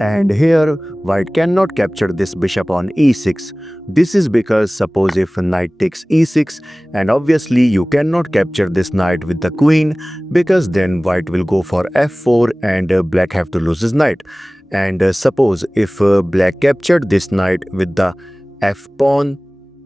And here, white cannot capture this bishop on e6. This is because suppose if knight takes e6, and obviously you cannot capture this knight with the queen, because then white will go for f4 and black have to lose his knight. And suppose if black captured this knight with the f pawn,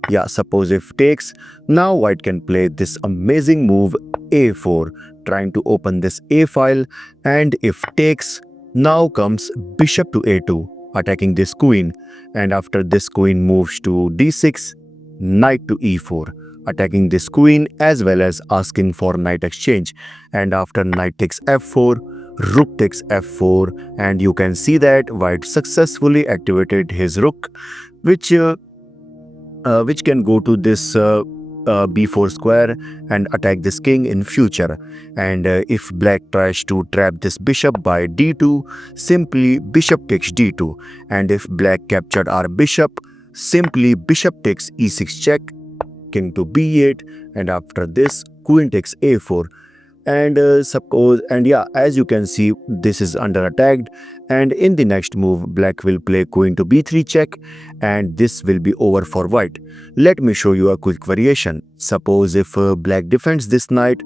yeah, suppose if takes, now white can play this amazing move a4, trying to open this a file, and if takes, now comes bishop to a2, attacking this queen, and after this queen moves to d6, knight to e4, attacking this queen as well as asking for knight exchange, and after knight takes f4, rook takes f4, and you can see that white successfully activated his rook, which can go to this b4 square and attack this king in future. And if black tries to trap this bishop by d2, simply bishop takes d2, and if black captured our bishop, simply bishop takes e6 check, king to b8, and after this queen takes a4. And as you can see, this is under attacked, and in the next move black will play queen to b3 check, and this will be over for white. Let me show you a quick variation. Suppose if black defends this knight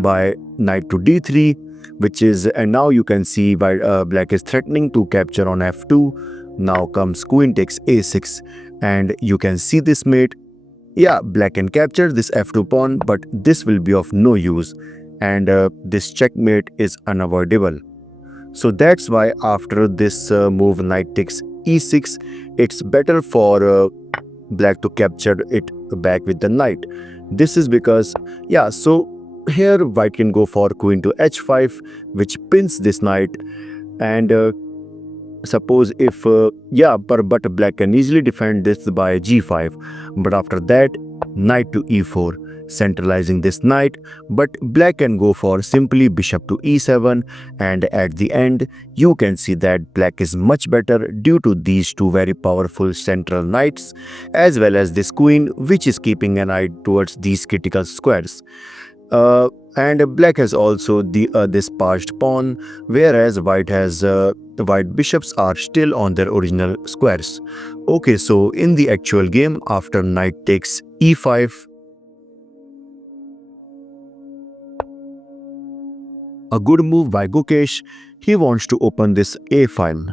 by knight to d3, which is, and now you can see black is threatening to capture on f2. Now comes queen takes a6, and you can see this mate. Yeah, black can capture this f2 pawn, but this will be of no use, and this checkmate is unavoidable. So that's why after this move knight takes e6, it's better for black to capture it back with the knight. This is because, yeah, so here white can go for queen to h5, which pins this knight, and suppose if but black can easily defend this by g5, but after that knight to e4, centralizing this knight, but black can go for simply bishop to e7, and at the end you can see that black is much better due to these two very powerful central knights, as well as this queen which is keeping an eye towards these critical squares. And black has also this passed pawn, whereas white bishops are still on their original squares. Okay, so in the actual game, after knight takes e5, a good move by Gukesh, he wants to open this a file.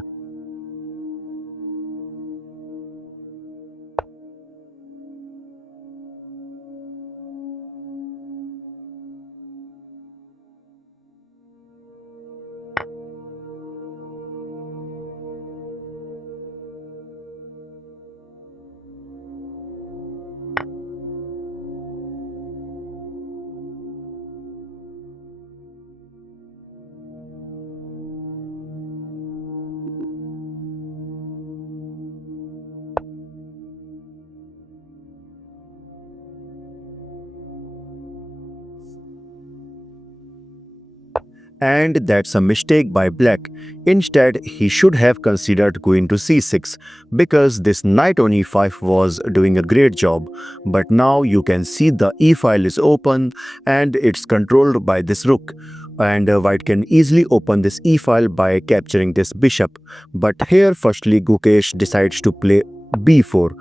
And that's a mistake by black. Instead, he should have considered queen to c6, because this knight on e5 was doing a great job. But now you can see the e file is open and it's controlled by this rook. And white can easily open this e file by capturing this bishop. But here firstly Gukesh decides to play b4,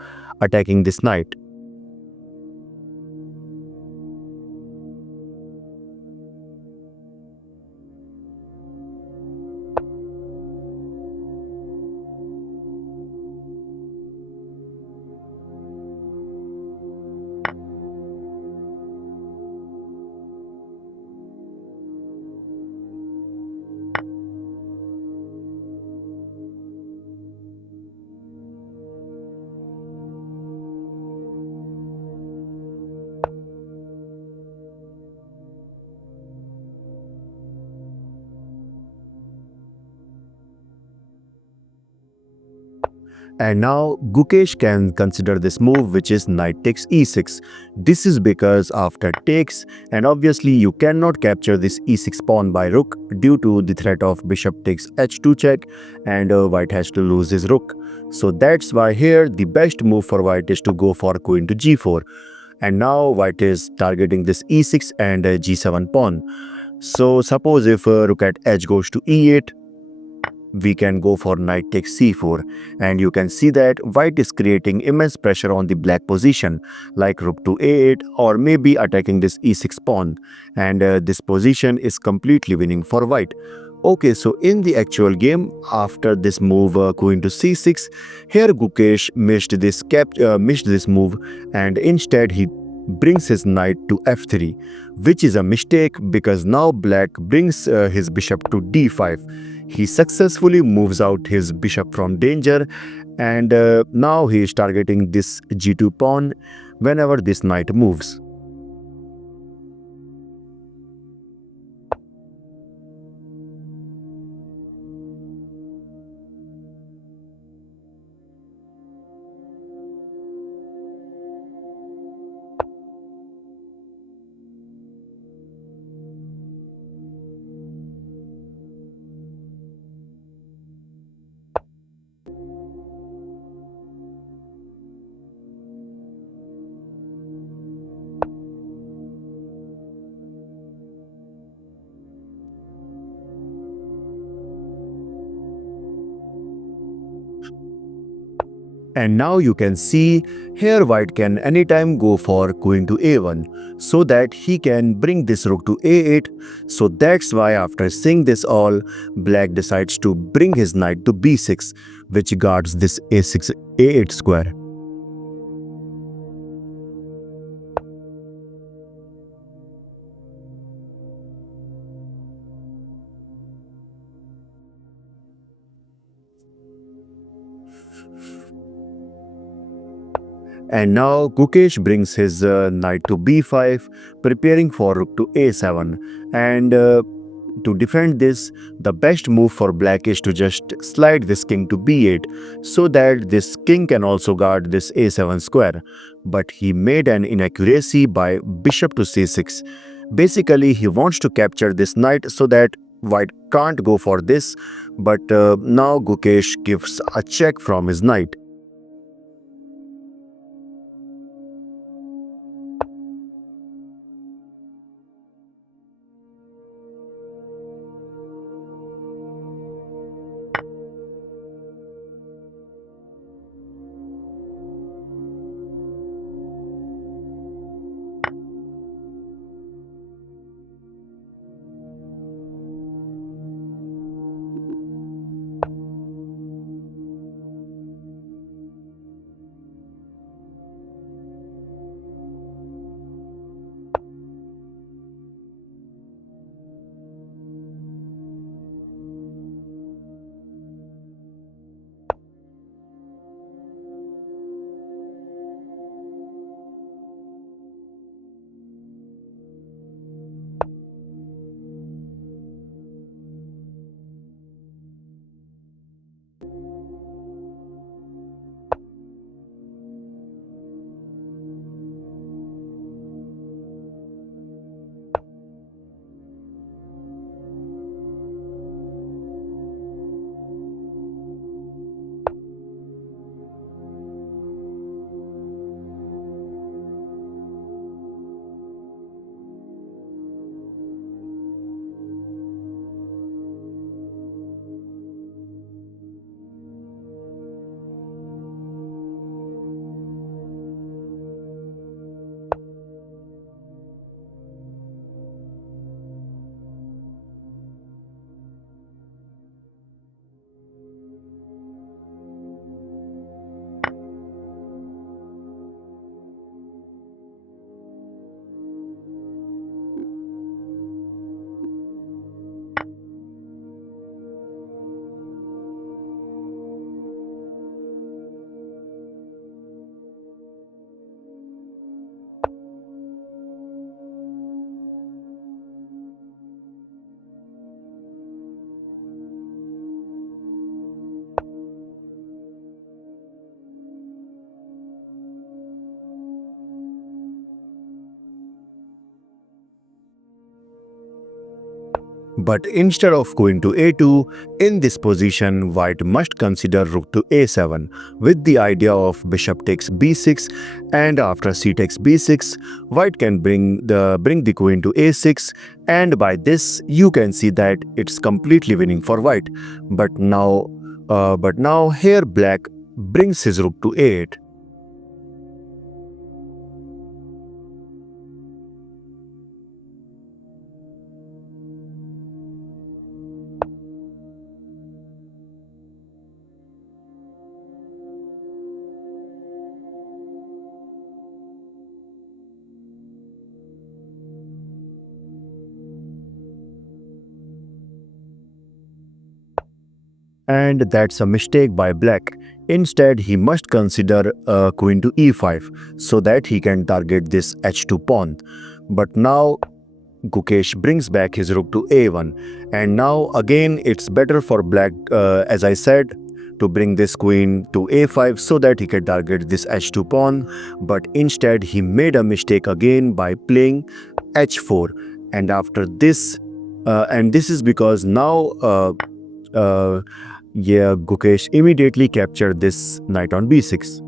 attacking this knight. And now Gukesh can consider this move, which is knight takes e6. This is because after takes, and obviously you cannot capture this e6 pawn by rook due to the threat of bishop takes h2 check, and white has to lose his rook. So that's why here the best move for white is to go for queen to g4. And now white is targeting this e6 and g7 pawn. So suppose if rook at h goes to e8, we can go for knight takes c4, and you can see that white is creating immense pressure on the black position, like rook to a8 or maybe attacking this e6 pawn, and this position is completely winning for white. Okay, so in the actual game, after this move queen to c6, here Gukesh missed this move, and instead he brings his knight to f3, which is a mistake because now black brings his bishop to d5. He successfully moves out his bishop from danger, and now he is targeting this g2 pawn whenever this knight moves. And now you can see here white can anytime go for queen to a1 so that he can bring this rook to a8. So that's why after seeing this all, black decides to bring his knight to b6, which guards this a6 a8 square. And now Gukesh brings his knight to b5, preparing for rook to a7. And to defend this, the best move for black is to just slide this king to b8 so that this king can also guard this a7 square. But he made an inaccuracy by bishop to c6. Basically, he wants to capture this knight so that white can't go for this. But now Gukesh gives a check from his knight. But instead of going to a2, in this position, white must consider rook to a7 with the idea of bishop takes b6, and after c takes b6, white can bring the queen to a6, and by this you can see that it's completely winning for white. But now here black brings his rook to a8. And that's a mistake by black. Instead, he must consider queen to e5 so that he can target this h2 pawn. But now Gukesh brings back his rook to a1, and now again it's better for black, as I said, to bring this queen to a5 so that he can target this h2 pawn. But instead he made a mistake again by playing h4, and after this and this is because now uh, yeah, Gukesh immediately captured this knight on b6.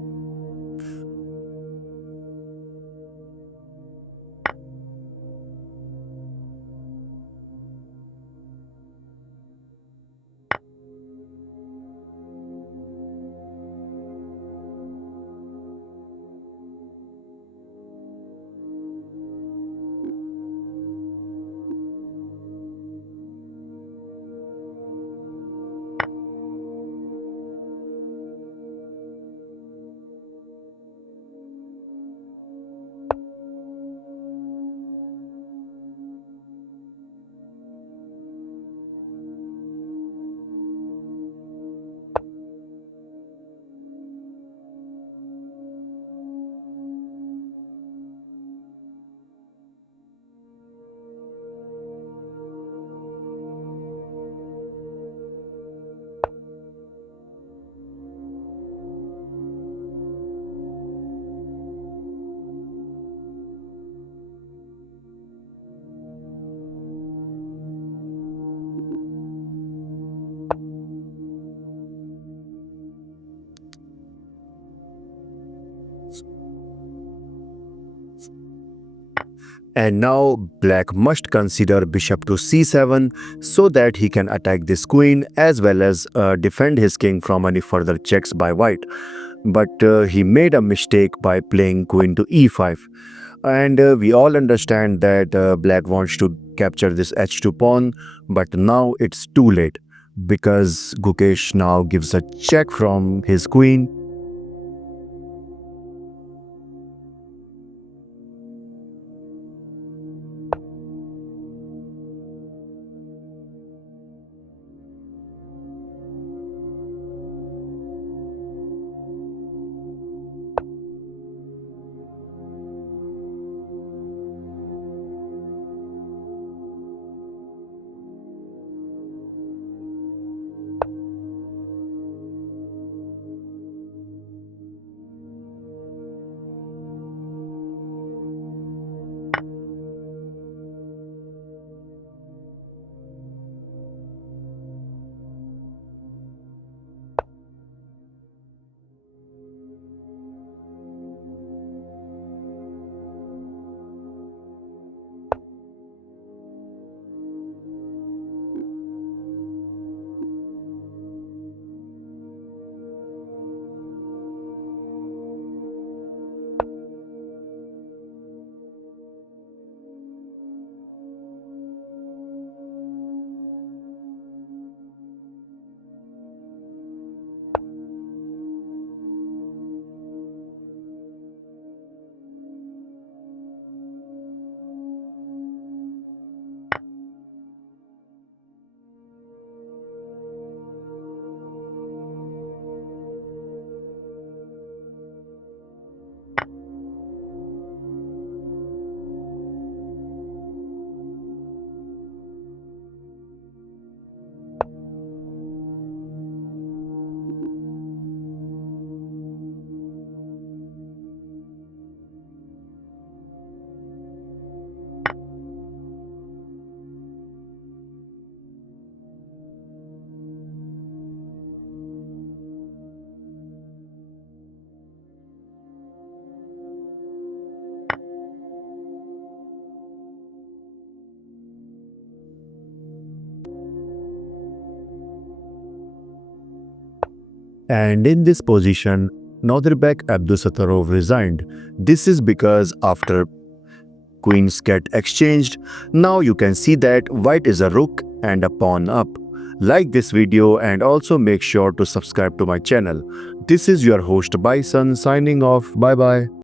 And now black must consider bishop to c7 so that he can attack this queen as well as defend his king from any further checks by white. But he made a mistake by playing queen to e5. And we all understand that black wants to capture this h2 pawn, but now it's too late because Gukesh now gives a check from his queen. And in this position, Nadirbek Abdusattorov resigned. This is because after queens get exchanged, now you can see that white is a rook and a pawn up. Like this video and also make sure to subscribe to my channel. This is your host Bison signing off. Bye bye.